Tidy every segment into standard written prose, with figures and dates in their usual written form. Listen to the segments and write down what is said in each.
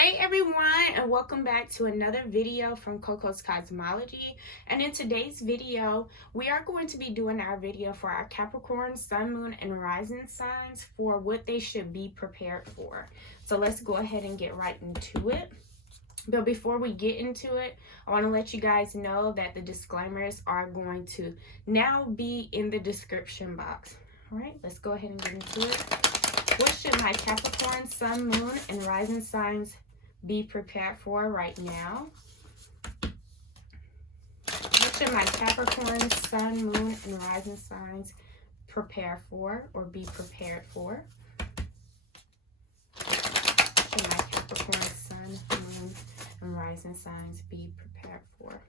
Hey everyone, and welcome back to another video from Coco's Cosmology. And in today's video, we are going to be doing our video for our Capricorn, Sun, Moon, and Rising signs for what they should be prepared for. So let's go ahead and get right into it. But before we get into it, I want to let you guys know that the disclaimers are going to now be in the description box. All right, let's go ahead and get into it. What should my Capricorn, Sun, Moon, and Rising signs be prepared for right now? What should my Capricorn, Sun, Moon, and Rising signs prepare for or be prepared for? What should my Capricorn, Sun, Moon, and Rising signs be prepared for?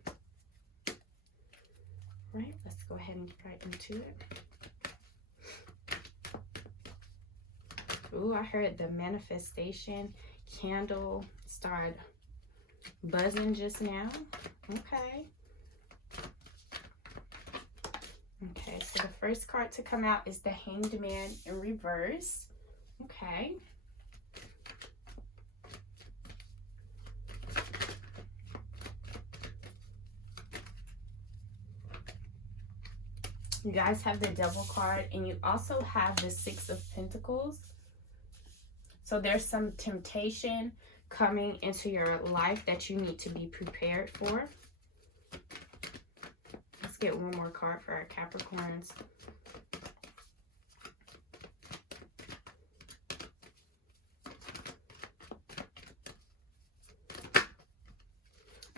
All right, let's go ahead and get right into it. Ooh, I heard the manifestation candle start buzzing just now. Okay. Okay, so the first card to come out is the Hanged Man in reverse. Okay. You guys have the Devil card, and you also have the Six of Pentacles. So there's some temptation coming into your life that you need to be prepared for. Let's get one more card for our Capricorns.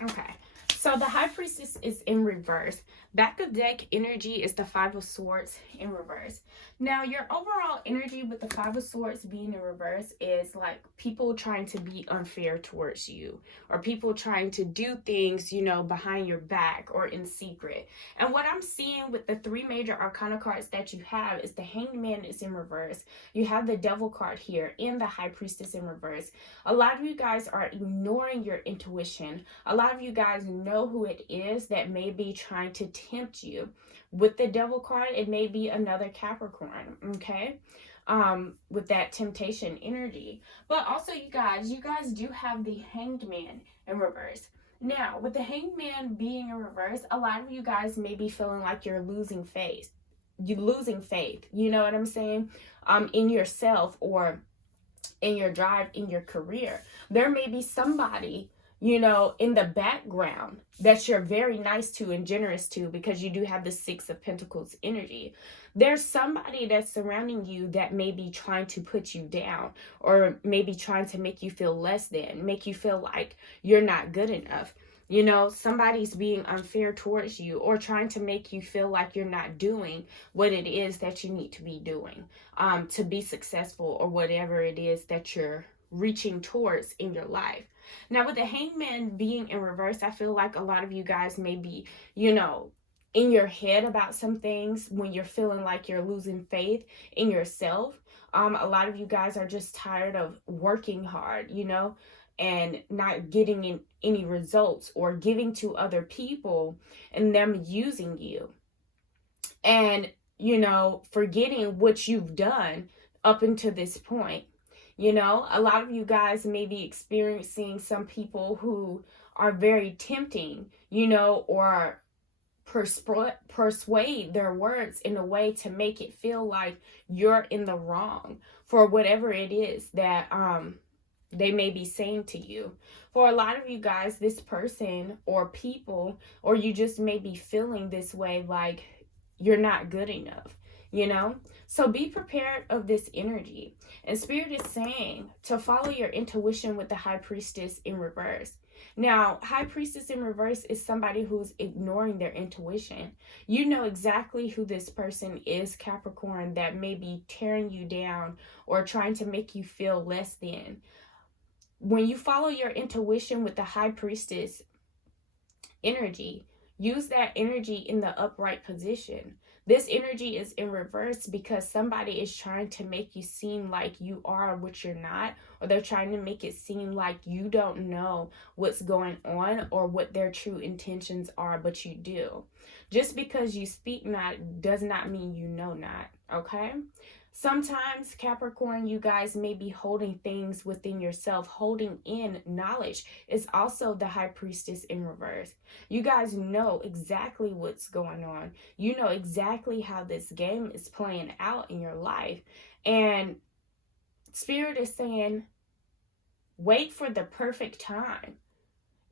Okay, so the High Priestess is in reverse. Back of deck energy is the Five of Swords in reverse. Now, your overall energy with the Five of Swords being in reverse is like people trying to be unfair towards you, or people trying to do things, you know, behind your back or in secret. And what I'm seeing with the three major arcana cards that you have is the Hanged Man is in reverse. You have the Devil card here and the High Priestess in reverse. A lot of you guys are ignoring your intuition. A lot of you guys know who it is that may be trying to tempt you. With the Devil card, it may be another Capricorn, okay? With that temptation energy. But also, you guys do have the Hanged Man in reverse. Now, with the Hanged Man being in reverse, a lot of you guys may be feeling like you're losing faith. You're losing faith, you know what I'm saying? In yourself or in your drive, in your career. There may be somebody, you know, in the background that you're very nice to and generous to, because you do have the Six of Pentacles energy. There's somebody that's surrounding you that may be trying to put you down, or maybe trying to make you feel less than, make you feel like you're not good enough. You know, somebody's being unfair towards you, or trying to make you feel like you're not doing what it is that you need to be doing to be successful, or whatever it is that you're reaching towards in your life. Now, with the Hanged Man being in reverse, I feel like a lot of you guys may be, you know, in your head about some things when you're feeling like you're losing faith in yourself. A lot of you guys are just tired of working hard, you know, and not getting in any results, or giving to other people and them using you. And, you know, forgetting what you've done up until this point. You know, a lot of you guys may be experiencing some people who are very tempting, you know, or persuade their words in a way to make it feel like you're in the wrong for whatever it is that they may be saying to you. For a lot of you guys, this person or people, or you just may be feeling this way, like you're not good enough. You know, so be prepared of this energy. And Spirit is saying to follow your intuition with the High Priestess in reverse. Now, High Priestess in reverse is somebody who's ignoring their intuition. You know exactly who this person is, Capricorn, that may be tearing you down or trying to make you feel less than. When you follow your intuition with the High Priestess energy, use that energy in the upright position. This energy is in reverse because somebody is trying to make you seem like you are what you're not, or they're trying to make it seem like you don't know what's going on or what their true intentions are, but you do. Just because you speak not does not mean you know not, okay? Sometimes, Capricorn, you guys may be holding things within yourself. Holding in knowledge is also the High Priestess in reverse. You guys know exactly what's going on. You know exactly how this game is playing out in your life. And Spirit is saying, wait for the perfect time,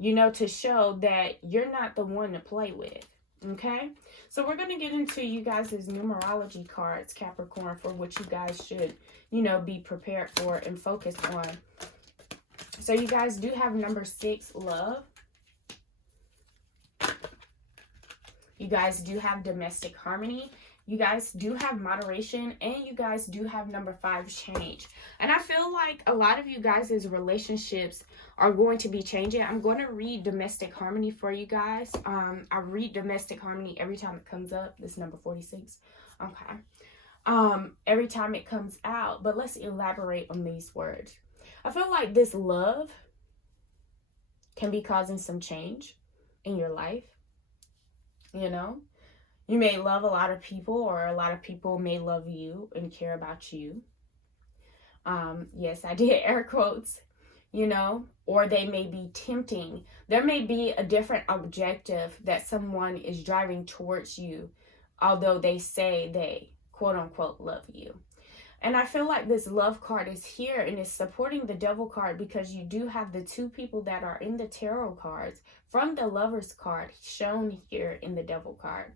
to show that you're not the one to play with. Okay, so we're going to get into you guys' numerology cards, Capricorn, for what you guys should, be prepared for and focus on. So you guys do have number 6, love. You guys do have domestic harmony. You guys do have moderation, and you guys do have number 5, change. And I feel like a lot of you guys' relationships are going to be changing. I'm going to read domestic harmony for you guys. I read domestic harmony every time it comes up. This is number 46. Okay. Every time it comes out, but let's elaborate on these words. I feel like this love can be causing some change in your life. You may love a lot of people, or a lot of people may love you and care about you. Yes, I did air quotes, or they may be tempting. There may be a different objective that someone is driving towards you, although they say they quote unquote love you. And I feel like this love card is here and is supporting the devil card, because you do have the 2 people that are in the tarot cards from the Lovers card shown here in the devil card.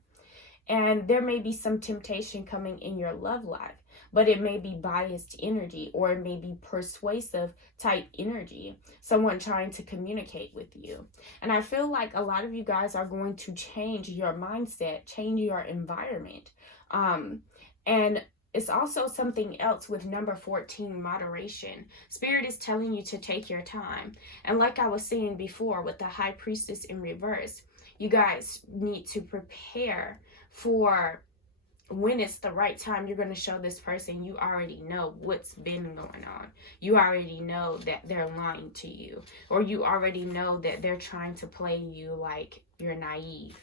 And there may be some temptation coming in your love life, but it may be biased energy, or it may be persuasive type energy, someone trying to communicate with you. And I feel like a lot of you guys are going to change your mindset, change your environment. And it's also something else with number 14, moderation. Spirit is telling you to take your time. And like I was saying before with the High Priestess in reverse, you guys need to prepare for when it's the right time. You're going to show this person you already know what's been going on. You already know that they're lying to you, or you already know that they're trying to play you like you're naive.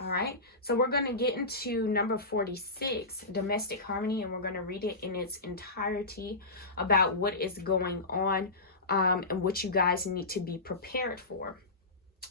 All right, so we're going to get into number 46, domestic harmony, and we're going to read it in its entirety about what is going on and what you guys need to be prepared for.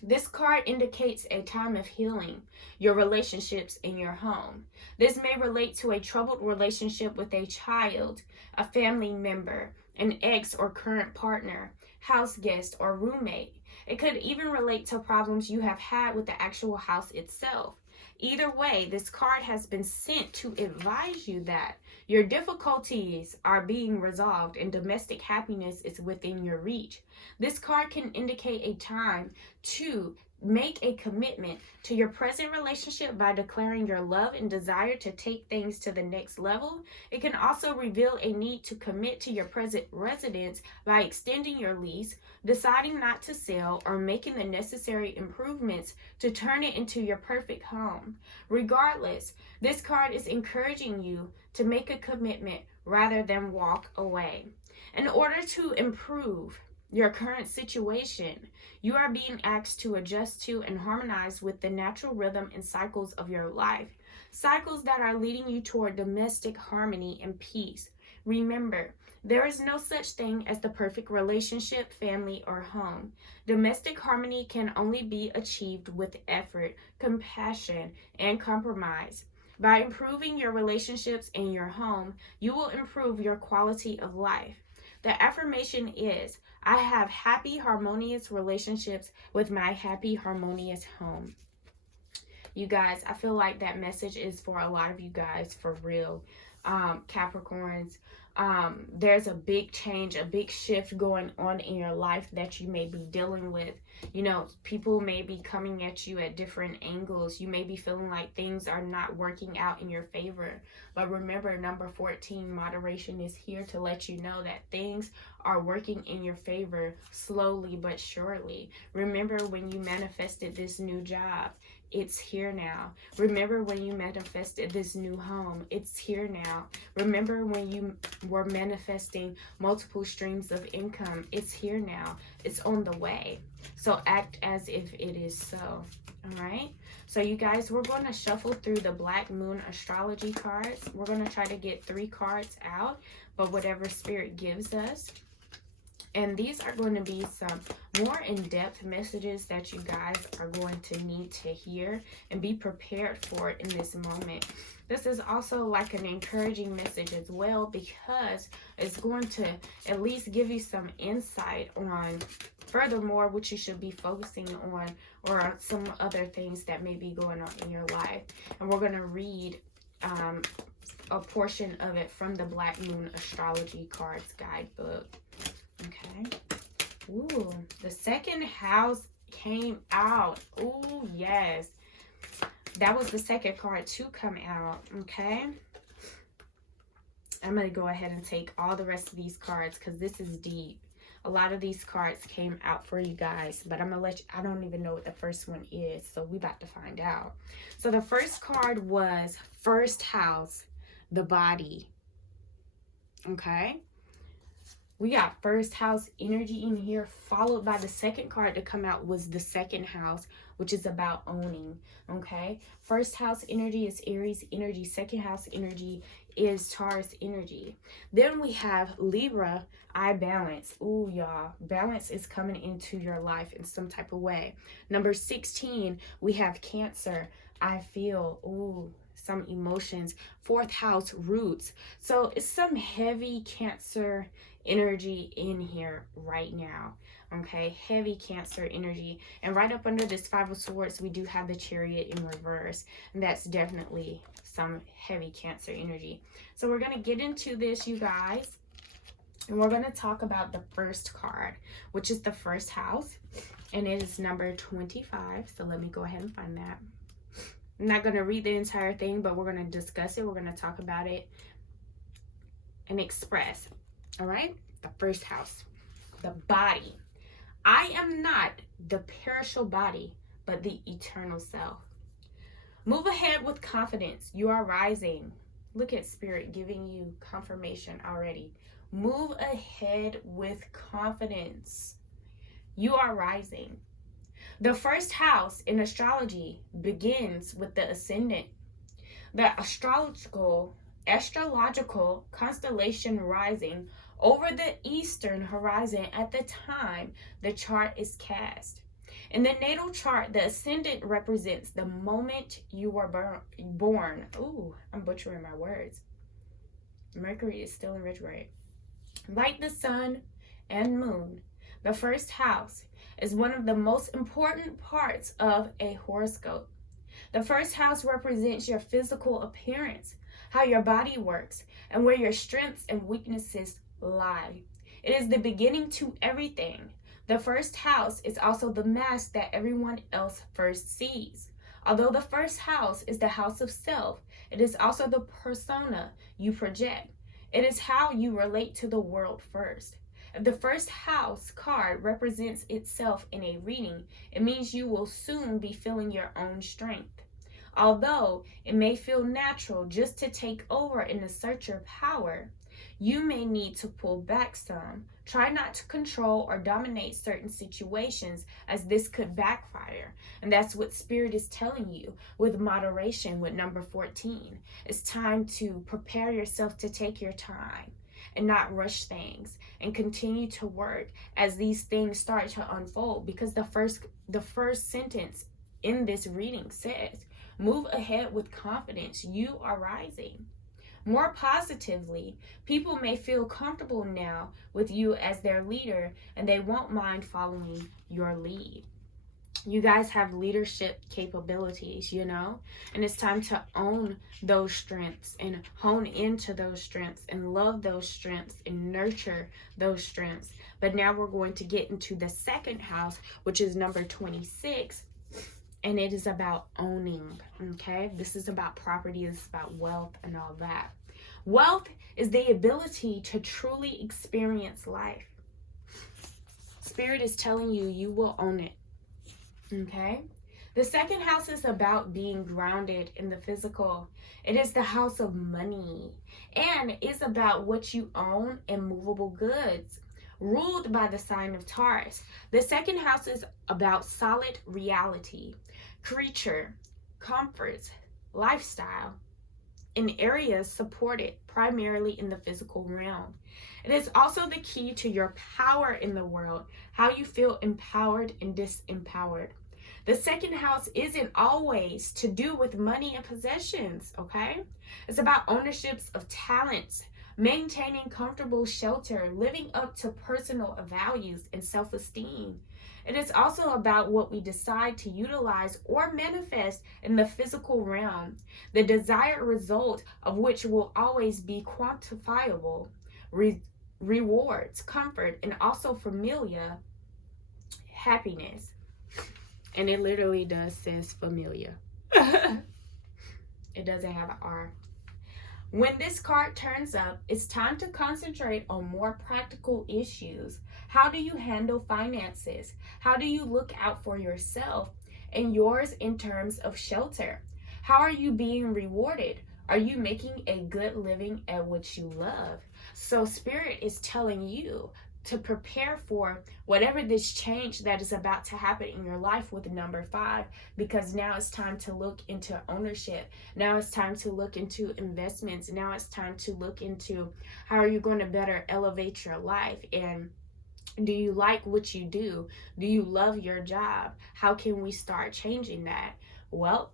This card indicates a time of healing your relationships in your home. This may relate to a troubled relationship with a child, a family member, an ex or current partner, house guest, or roommate. It could even relate to problems you have had with the actual house itself. Either way, this card has been sent to advise you that your difficulties are being resolved and domestic happiness is within your reach. This card can indicate a time to make a commitment to your present relationship by declaring your love and desire to take things to the next level. It can also reveal a need to commit to your present residence by extending your lease, deciding not to sell, or making the necessary improvements to turn it into your perfect home. Regardless, this card is encouraging you to make a commitment rather than walk away. In order to improve your current situation, you are being asked to adjust to and harmonize with the natural rhythm and cycles of your life, cycles that are leading you toward domestic harmony and peace. Remember, there is no such thing as the perfect relationship, family, or home. Domestic harmony can only be achieved with effort, compassion, and compromise. By improving your relationships in your home, you will improve your quality of life. The affirmation is, I have happy, harmonious relationships with my happy, harmonious home. You guys, I feel like that message is for a lot of you guys, for real. Capricorns, there's a big change, a big shift going on in your life that you may be dealing with. People may be coming at you at different angles. You may be feeling like things are not working out in your favor. But remember, number 14, moderation, is here to let you know that things are working in your favor slowly but surely. Remember when you manifested this new job? It's here now. Remember when you manifested this new home? It's here now. Remember when you were manifesting multiple streams of income? It's here now. It's on the way. So act as if it is so. All right. So you guys, we're going to shuffle through the Black Moon astrology cards. We're going to try to get 3 cards out, but whatever spirit gives us. And these are going to be some more in-depth messages that you guys are going to need to hear and be prepared for it in this moment. This is also like an encouraging message as well, because it's going to at least give you some insight on furthermore what you should be focusing on, or some other things that may be going on in your life. And we're going to read a portion of it from the Black Moon astrology cards guidebook. Okay. Ooh, the second house came out. Ooh, yes. That was the second card to come out. Okay. I'm going to go ahead and take all the rest of these cards because this is deep. A lot of these cards came out for you guys, but I'm going to let you, I don't even know what the first one is, so we about to find out. So the first card was first house, the body. Okay. We got first house energy in here, followed by the second card to come out was the second house, which is about owning, okay? First house energy is Aries energy. Second house energy is Taurus energy. Then we have Libra, I balance. Ooh, y'all, balance is coming into your life in some type of way. Number 16, we have Cancer, I feel. Ooh, some emotions. Fourth house, roots. So it's some heavy Cancer energy in here right now. Okay, heavy Cancer energy. And right up under this 5 of Swords, we do have the Chariot in reverse, and that's definitely some heavy Cancer energy. So we're going to get into this, you guys, and we're going to talk about the first card, which is the first house, and it is number 25. So let me go ahead and find that. I'm not going to read the entire thing, but we're going to discuss it. We're going to talk about it and express. All right, the first house, the body. I am not the perishable body, but the eternal self. Move ahead with confidence. You are rising. Look at Spirit giving you confirmation already. Move ahead with confidence. You are rising. The first house in astrology begins with the ascendant. The astrological constellation rising over the eastern horizon at the time the chart is cast. In the natal chart, the ascendant represents the moment you were born. Ooh, I'm butchering my words. Mercury is still in retrograde. Like the sun and moon, the first house is one of the most important parts of a horoscope. The first house represents your physical appearance, how your body works, and where your strengths and weaknesses lie. It is the beginning to everything. The first house is also the mask that everyone else first sees. Although the first house is the house of self, it is also the persona you project. It is how you relate to the world first. If the first house card represents itself in a reading, it means you will soon be feeling your own strength. Although it may feel natural just to take over and assert your power, you may need to pull back some. Try not to control or dominate certain situations, as this could backfire. And that's what Spirit is telling you with moderation with number 14. It's time to prepare yourself to take your time and not rush things, and continue to work as these things start to unfold, because the first sentence in this reading says, move ahead with confidence. You are rising. More positively, people may feel comfortable now with you as their leader, and they won't mind following your lead. You guys have leadership capabilities, you know, and it's time to own those strengths and hone into those strengths and love those strengths and nurture those strengths. But now we're going to get into the second house, which is number 26. And it is about owning, okay? This is about property, this is about wealth and all that. Wealth is the ability to truly experience life. Spirit is telling you, you will own it, okay? The second house is about being grounded in the physical. It is the house of money, and it's about what you own and movable goods. Ruled by the sign of Taurus. The second house is about solid reality. creature, comforts, lifestyle, in areas supported primarily in the physical realm. It is also the key to your power in the world, how you feel empowered and disempowered. The second house isn't always to do with money and possessions, okay? It's about ownerships of talents, maintaining comfortable shelter, living up to personal values and self-esteem. It is also about what we decide to utilize or manifest in the physical realm, the desired result of which will always be quantifiable. Rewards, comfort, and also familia, happiness. And it literally does says familia. It doesn't have an R. When this card turns up, it's time to concentrate on more practical issues. How do you handle finances? How do you look out for yourself and yours in terms of shelter? How are you being rewarded? Are you making a good living at what you love? So Spirit is telling you to prepare for whatever this change that is about to happen in your life with number 5, because now it's time to look into ownership. Now it's time to look into investments. Now it's time to look into how are you going to better elevate your life. And do you like what you do? Do you love your job? How can we start changing that? Well,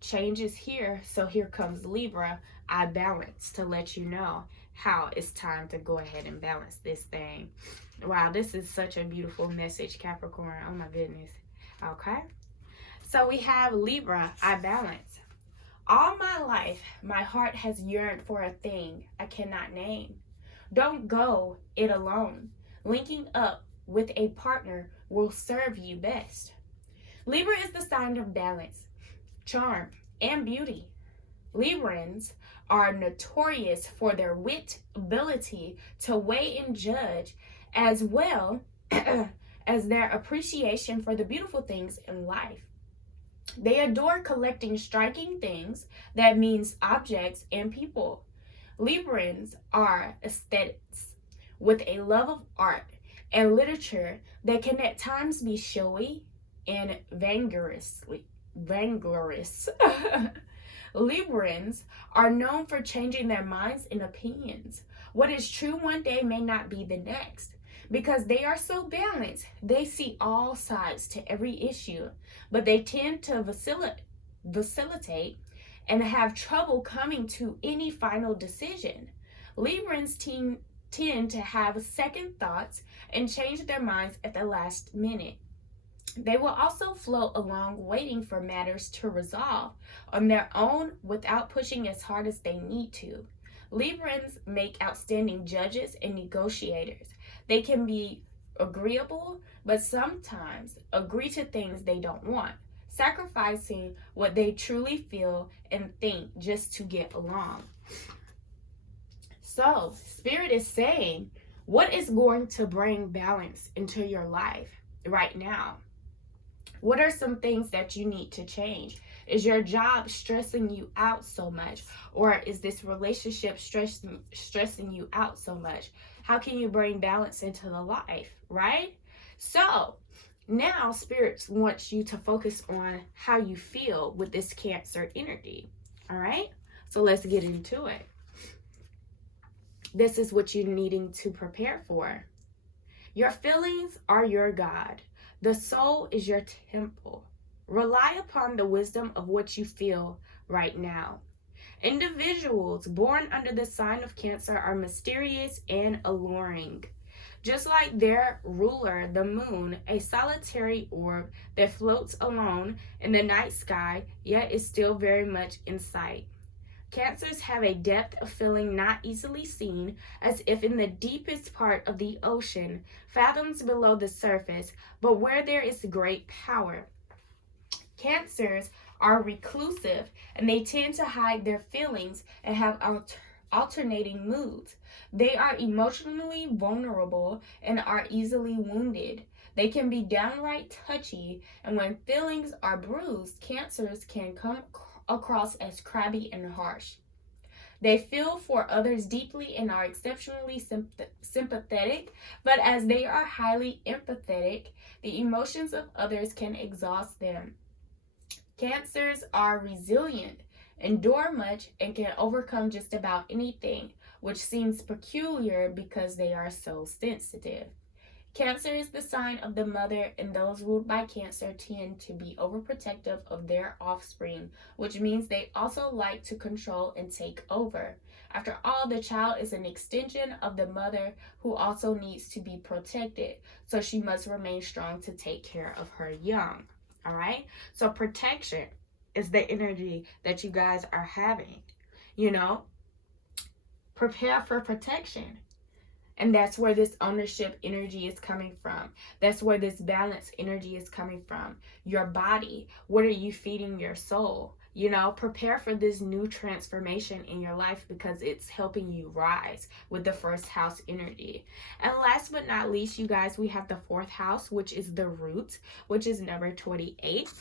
change is here. So here comes Libra, I balance, to let you know how it's time to go ahead and balance this thing. Wow, this is such a beautiful message, Capricorn. Oh my goodness. Okay. So we have Libra, I balance. All my life, my heart has yearned for a thing I cannot name. Don't go it alone. Linking up with a partner will serve you best. Libra is the sign of balance, charm, and beauty. Librans are notorious for their wit, ability to weigh and judge, as well as their appreciation for the beautiful things in life. They adore collecting striking things, that means objects and people. Librans are aesthetics with a love of art and literature that can at times be showy and vainglourious. Librans are known for changing their minds and opinions. What is true one day may not be the next. Because they are so balanced, they see all sides to every issue, but they tend to vacillate and have trouble coming to any final decision. Librans tend to have second thoughts and change their minds at the last minute. They will also float along waiting for matters to resolve on their own without pushing as hard as they need to. Librans make outstanding judges and negotiators. They can be agreeable, but sometimes agree to things they don't want, sacrificing what they truly feel and think just to get along. So, Spirit is saying, what is going to bring balance into your life right now? What are some things that you need to change? Is your job stressing you out so much? Or is this relationship stressing you out so much? How can you bring balance into the life, right? So now Spirit wants you to focus on how you feel with this Cancer energy, all right? So let's get into it. This is what you're needing to prepare for. Your feelings are your God. The soul is your temple. Rely upon the wisdom of what you feel right now. Individuals born under the sign of Cancer are mysterious and alluring. Just like their ruler, the moon, a solitary orb that floats alone in the night sky, yet is still very much in sight. Cancers have a depth of feeling not easily seen, as if in the deepest part of the ocean, fathoms below the surface, but where there is great power. Cancers are reclusive, and they tend to hide their feelings and have alternating moods. They are emotionally vulnerable and are easily wounded. They can be downright touchy, and when feelings are bruised, Cancers can come across as crabby and harsh. They feel for others deeply and are exceptionally sympathetic, but as they are highly empathetic, the emotions of others can exhaust them. Cancers are resilient, endure much, and can overcome just about anything, which seems peculiar because they are so sensitive. Cancer is the sign of the mother, and those ruled by Cancer tend to be overprotective of their offspring, which means they also like to control and take over. After all, the child is an extension of the mother who also needs to be protected, so she must remain strong to take care of her young. All right? So, protection is the energy that you guys are having. You know, prepare for protection. And that's where this ownership energy is coming from. That's where this balance energy is coming from. Your body. What are you feeding your soul? You know, prepare for this new transformation in your life because it's helping you rise with the first house energy. And last but not least, you guys, we have the fourth house, which is the root, which is number 28.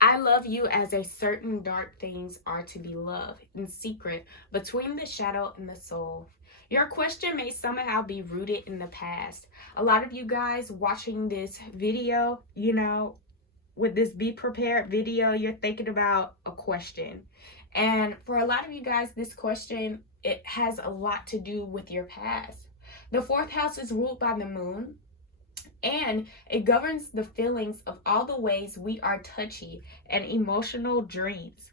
I love you as a certain dark things are to be loved in secret between the shadow and the soul. Your question may somehow be rooted in the past. A lot of you guys watching this video, you know, with this Be Prepared video, you're thinking about a question. And for a lot of you guys, this question, it has a lot to do with your past. The fourth house is ruled by the moon, and it governs the feelings of all the ways we are touchy and emotional dreams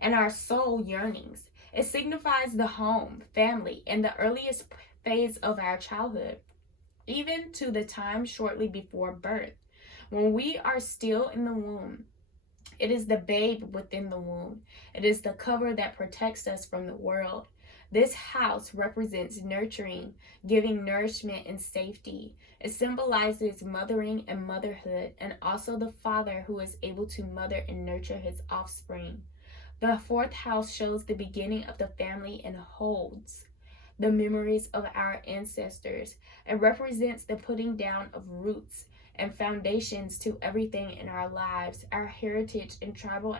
and our soul yearnings. It signifies the home, family, and the earliest phase of our childhood, even to the time shortly before birth. When we are still in the womb, it is the babe within the womb. It is the cover that protects us from the world. This house represents nurturing, giving nourishment and safety. It symbolizes mothering and motherhood, and also the father who is able to mother and nurture his offspring. The fourth house shows the beginning of the family and holds the memories of our ancestors. It represents the putting down of roots and foundations to everything in our lives, our heritage and tribal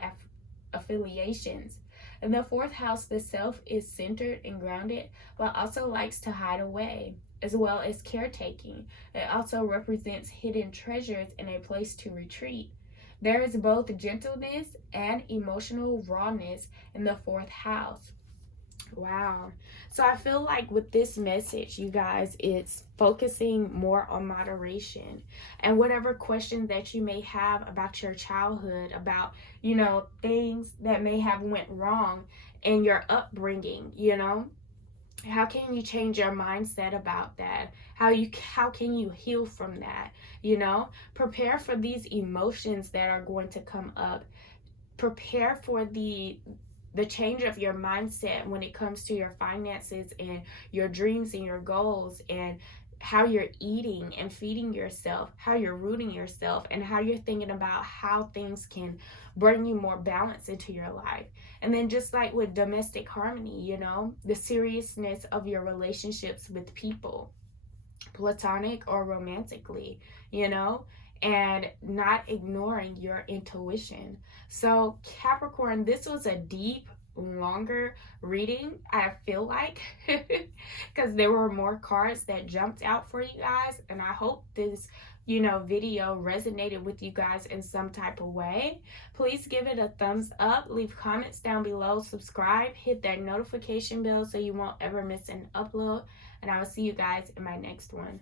affiliations. In the fourth house, the self is centered and grounded, but also likes to hide away, as well as caretaking. It also represents hidden treasures and a place to retreat. There is both gentleness and emotional rawness in the fourth house. Wow. So I feel like with this message, you guys, it's focusing more on moderation and whatever questions that you may have about your childhood, about, you know, things that may have went wrong in your upbringing, you know. How can you change your mindset about that? How can you heal from that? You know, prepare for these emotions that are going to come up. Prepare for the change of your mindset when it comes to your finances and your dreams and your goals, and how you're eating and feeding yourself, how you're rooting yourself, and how you're thinking about how things can bring you more balance into your life. And then just like with domestic harmony, you know, the seriousness of your relationships with people, platonic or romantically, you know, and not ignoring your intuition. So Capricorn, this was a deep, longer reading, I feel like, because there were more cards that jumped out for you guys, and I hope this, you know, video resonated with you guys in some type of way. Please give it a thumbs up, leave comments down below, subscribe, hit that notification bell so you won't ever miss an upload, and I will see you guys in my next one.